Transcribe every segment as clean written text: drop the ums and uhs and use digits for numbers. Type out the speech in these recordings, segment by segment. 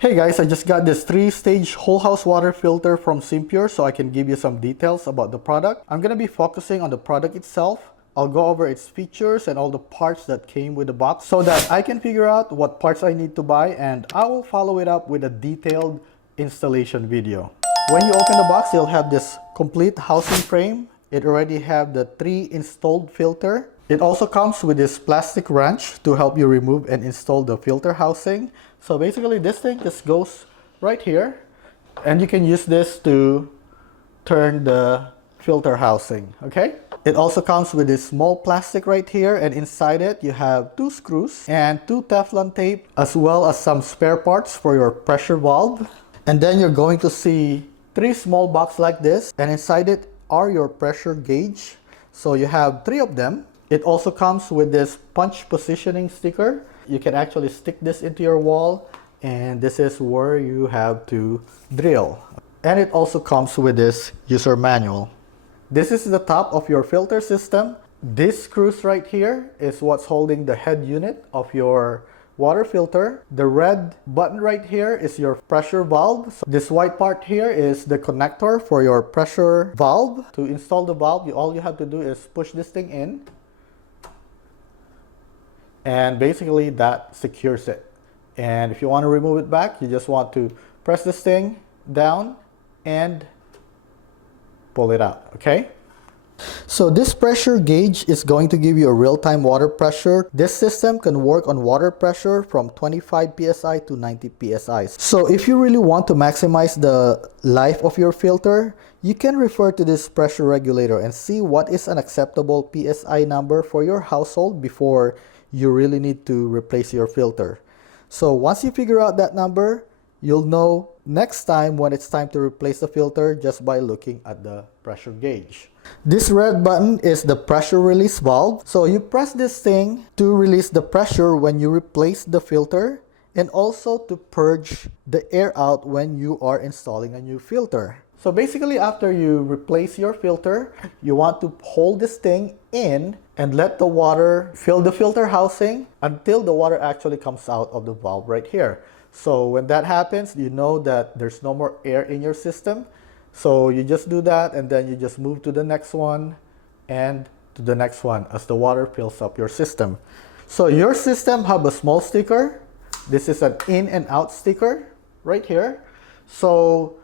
Hey guys, I just got this 3-stage whole house water filter from Simpure so I can give you some details about the product. I'm going to be focusing on the product itself. I'll go over its features and all the parts that came with the box so that I can figure out what parts I need to buy, and I will follow it up with a detailed installation video. When you open the box, you'll have this complete housing frame. It already have the 3 installed filter. It also comes with this plastic wrench to help you remove and install the filter housing. So basically this thing just goes right here, and you can use this to turn the filter housing, okay? It also comes with this small plastic right here, and inside it you have 2 screws and 2 Teflon tape, as well as some spare parts for your pressure valve. And then you're going to see 3 small boxes like this, and inside it are your pressure gauge. So you have 3 of them. It also comes with this punch positioning sticker. You can actually stick this into your wall, and this is where you have to drill. And it also comes with this user manual. This is the top of your filter system. This screws right here is what's holding the head unit of your water filter. The red button right here is your pressure valve. So this white part here is the connector for your pressure valve. To install the valve, all you have to do is push this thing in, and basically that secures it. And if you want to remove it back, you just want to press this thing down and pull it out, okay? So this pressure gauge is going to give you a real-time water pressure. This system can work on water pressure from 25 psi to 90 psi. So if you really want to maximize the life of your filter, you can refer to this pressure regulator and see what is an acceptable psi number for your household before you really need to replace your filter. So once you figure out that number, you'll know next time when it's time to replace the filter just by looking at the pressure gauge. This red button is the pressure release valve. So you press this thing to release the pressure when you replace the filter, and also to purge the air out when you are installing a new filter. So basically, after you replace your filter, you want to hold this thing in and let the water fill the filter housing until the water actually comes out of the valve right here. So when that happens, you know that there's no more air in your system. So you just do that, and then you just move to the next one and to the next one as the water fills up your system. So your system have a small sticker. This is an in and out sticker right here. So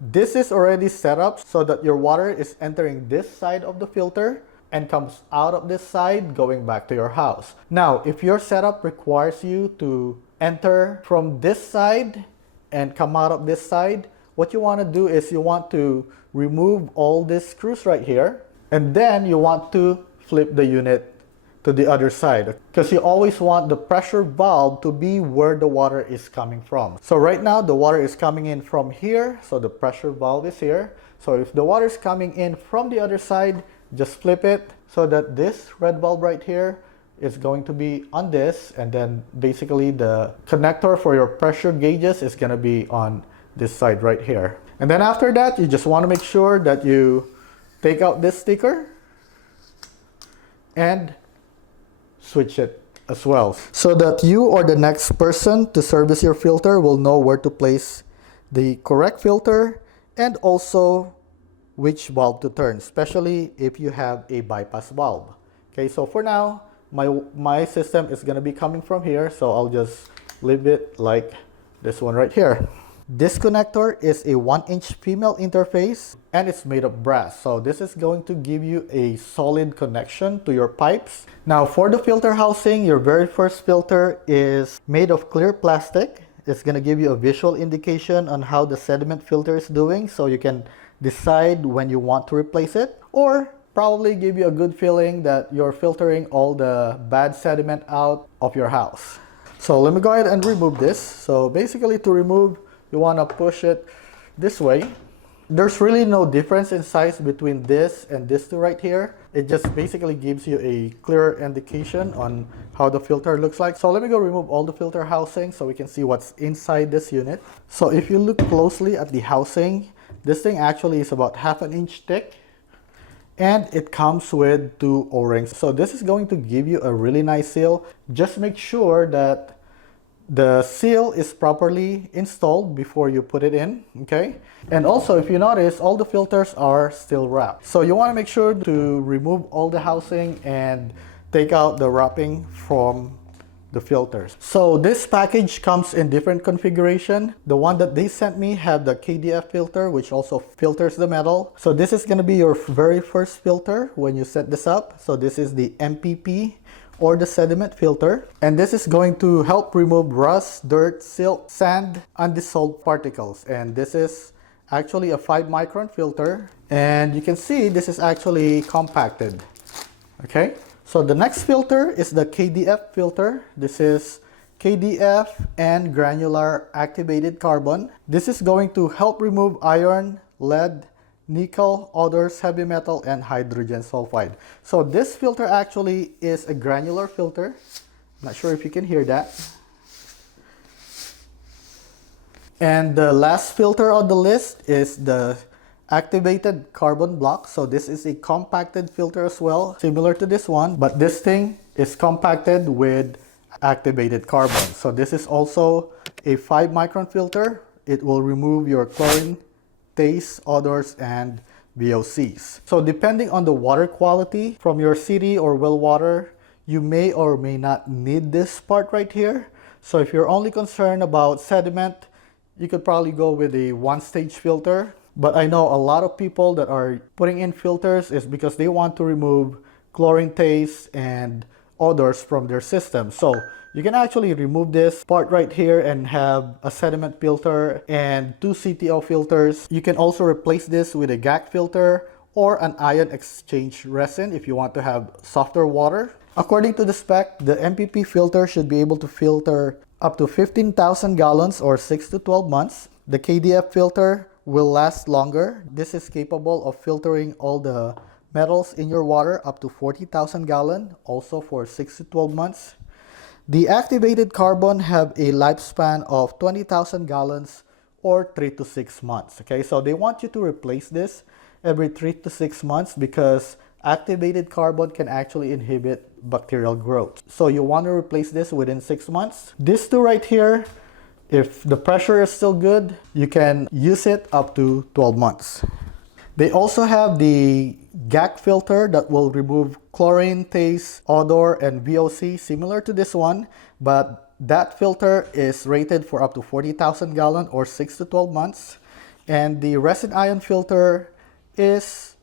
this is already set up so that your water is entering this side of the filter and comes out of this side going back to your house. Now, if your setup requires you to enter from this side and come out of this side, what you want to do is you want to remove all these screws right here, and then you want to flip the unit to the other side, because you always want the pressure valve to be where the water is coming from. So right now the water is coming in from here, so the pressure valve is here. So if the water is coming in from the other side, just flip it so that this red valve right here is going to be on this, and then basically the connector for your pressure gauges is going to be on this side right here. And then after that, you just want to make sure that you take out this sticker and switch it as well, so that you or the next person to service your filter will know where to place the correct filter and also which valve to turn, especially if you have a bypass valve. Okay, so for now, my system is going to be coming from here, so I'll just leave it like this one right here. This connector is a 1-inch female interface, and it's made of brass. So this is going to give you a solid connection to your pipes. Now for the filter housing, your very first filter is made of clear plastic. It's going to give you a visual indication on how the sediment filter is doing, so you can decide when you want to replace it, or probably give you a good feeling that you're filtering all the bad sediment out of your house. So let me go ahead and remove this. So basically, to remove, you want to push it this way. There's really no difference in size between this and this two right here. It just basically gives you a clear indication on how the filter looks like. So let me go remove all the filter housing so we can see what's inside this unit. So if you look closely at the housing, this thing actually is about 1/2 inch thick, and it comes with 2 O-rings. So this is going to give you a really nice seal. Just make sure that the seal is properly installed before you put it in, okay? And also, if you notice, all the filters are still wrapped. So you want to make sure to remove all the housing and take out the wrapping from the filters. So this package comes in different configuration. The one that they sent me have the KDF filter, which also filters the metal. So this is going to be your very first filter when you set this up. So this is the MPP, or the sediment filter, and this is going to help remove rust, dirt, silt, sand, undissolved particles. And this is actually a 5-micron filter, and you can see this is actually compacted. Okay, so the next filter is the KDF filter. This is KDF and granular activated carbon. This is going to help remove iron, lead, nickel, odors, heavy metal, and hydrogen sulfide. So this filter actually is a granular filter. Not sure if you can hear that. And the last filter on the list is the activated carbon block. So this is a compacted filter as well, similar to this one, but this thing is compacted with activated carbon. So this is also a 5-micron filter. It will remove your chlorine, taste, odors, and VOCs. So depending on the water quality from your city or well water, you may or may not need this part right here. So if you're only concerned about sediment, you could probably go with a 1-stage filter. But I know a lot of people that are putting in filters is because they want to remove chlorine, taste, and odors from their system. So you can actually remove this part right here and have a sediment filter and 2 CTO filters. You can also replace this with a GAC filter or an ion exchange resin if you want to have softer water. According to the spec, the MPP filter should be able to filter up to 15,000 gallons or 6 to 12 months. The KDF filter will last longer. This is capable of filtering all the metals in your water up to 40,000 gallons, also for 6 to 12 months. The activated carbon have a lifespan of 20,000 gallons or 3 to 6 months. Okay, so they want you to replace this every 3 to 6 months because activated carbon can actually inhibit bacterial growth. So you want to replace this within 6 months. These two right here, if the pressure is still good, you can use it up to 12 months. They also have the GAC filter that will remove chlorine, taste, odor, and VOC, similar to this one, but that filter is rated for up to 40,000 gallons or 6 to 12 months. And the resin ion filter is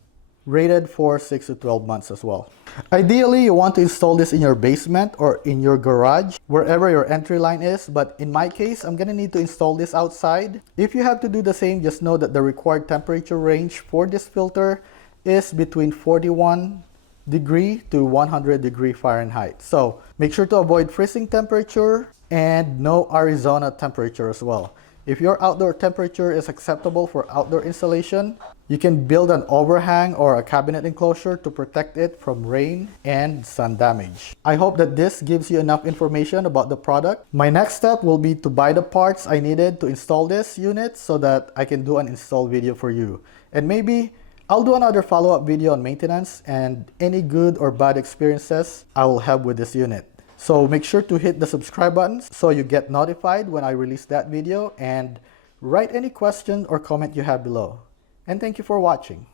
rated for 6 to 12 months as well. Ideally, you want to install this in your basement or in your garage, wherever your entry line is. But in my case, I'm gonna need to install this outside. If you have to do the same, just know that the required temperature range for this filter is between 41 degree to 100 degree Fahrenheit. So make sure to avoid freezing temperature and no Arizona temperature as well. If your outdoor temperature is acceptable for outdoor installation, you can build an overhang or a cabinet enclosure to protect it from rain and sun damage. I hope that this gives you enough information about the product. My next step will be to buy the parts I needed to install this unit so that I can do an install video for you. And maybe I'll do another follow-up video on maintenance and any good or bad experiences I will have with this unit. So make sure to hit the subscribe button so you get notified when I release that video, and write any question or comment you have below. And thank you for watching.